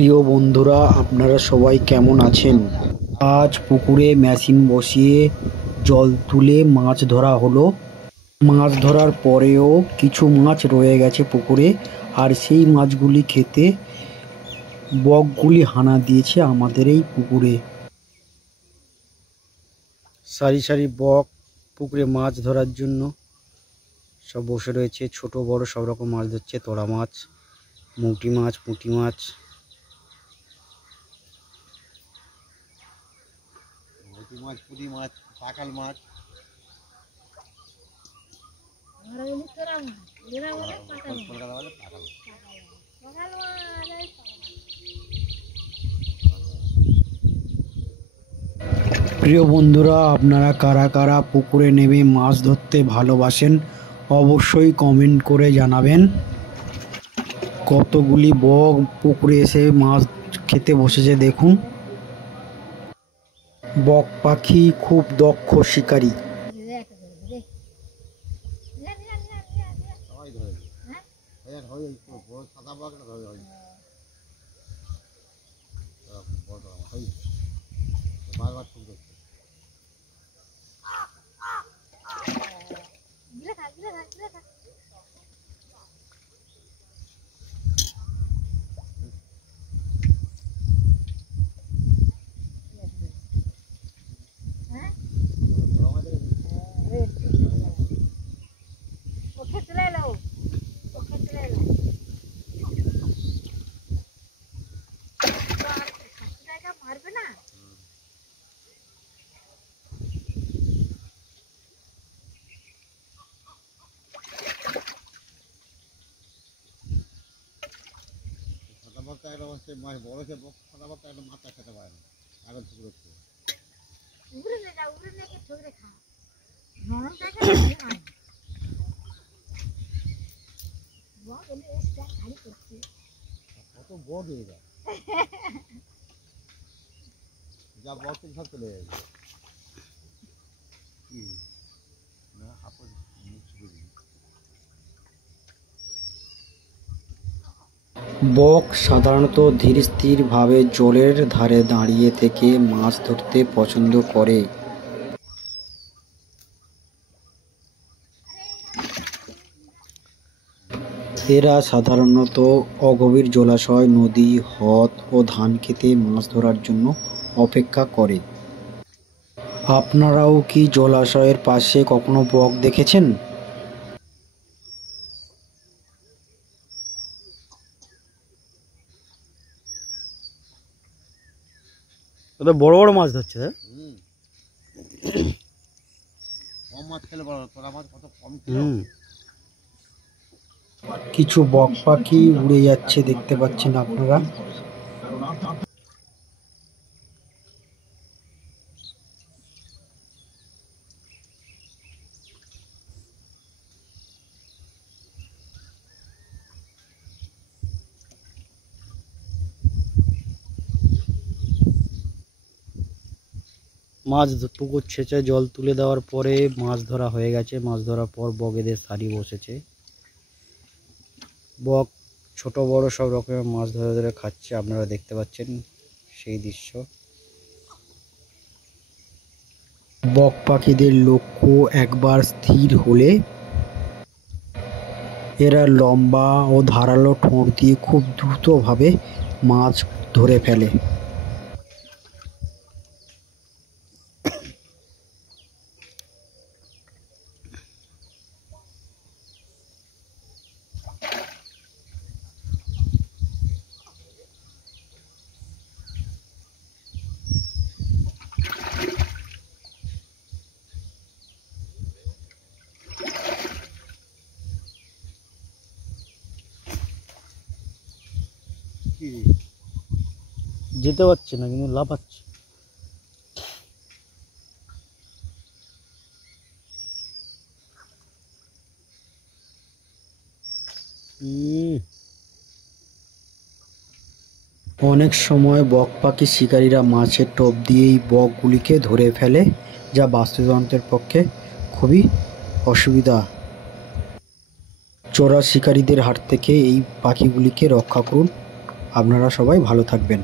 প্রিয় বন্ধুরা, আপনারা সবাই কেমন আছেন? আজ পুকুরে মেশিন বসিয়ে জল তুলে মাছ ধরা হলো। মাছ ধরার পরেও কিছু মাছ রয়ে গেছে পুকুরে, আর সেই মাছগুলি খেতে বকগুলি হানা দিয়েছে আমাদের এই পুকুরে। সারি সারি বক পুকুরে মাছ ধরার জন্য সব বসে রয়েছে। ছোট বড় সব রকম মাছ ধরছে। তোড়া মাছ, পুঁটি মাছ, পুঁটি মাছ। পুঁটি মাছ, পাকাল মাছ। প্রিয় বন্ধুরা, আপনারা কারা কারা পুকুরে নেমে মাছ ধরতে ভালোবাসেন অবশ্যই কমেন্ট করে জানাবেন। কতগুলি বক পুকুরে এসে মাছ খেতে বসেছে দেখুন। বক পাখি খুব দক্ষ শিকারী। বড় একদম মাথা খেতে পারে না, এখন কত বড় হয়ে যায়, যা বড় সব চলে যাবে। বক সাধারণত ধীরস্থিরভাবে জলের ধারে দাঁড়িয়ে থেকে মাছ ধরতে পছন্দ করে। এরা সাধারণত অগভীর জলাশয়, নদী, হ্রদ ও ধান খেতে মাছ ধরার জন্য অপেক্ষা করে। আপনারাও কি জলাশয়ের পাশে কখনো বক দেখেছেন? ওটা বড় বড় মাছ ধরছে। কম মাছ খেলে বড়, তোরা মাছ কত কম খেলে। কিছু বক পাখি উড়ে যাচ্ছে, দেখতে পাচ্ছেন আপনারা। মাছ পুকুর ছেঁচে জল তুলে দেওয়ার পরে মাছ ধরা হয়ে গেছে। মাছ ধরার পর বকেদের সারি বসেছে। বক ছোট বড় সব রকমের মাছ ধরে ধরে খাচ্ছে, আপনারা দেখতে পাচ্ছেন সেই দৃশ্য। বক পাখিদের লক্ষ্য একবার স্থির হলে এরা লম্বা ও ধারালো ঠোঁট দিয়ে খুব দ্রুতভাবে মাছ ধরে ফেলে। যেতে পারছে না কিন্তু লাফাচ্ছে। অনেক সময় বক পাখি শিকারীরা মাছের টোপ দিয়েই বকগুলিকে ধরে ফেলে, যা বাস্তুতন্ত্রের পক্ষে খুবই অসুবিধা। চোরা শিকারীদের হাত থেকে এই পাখিগুলিকে রক্ষা করুন। আপনারা সবাই ভালো থাকবেন।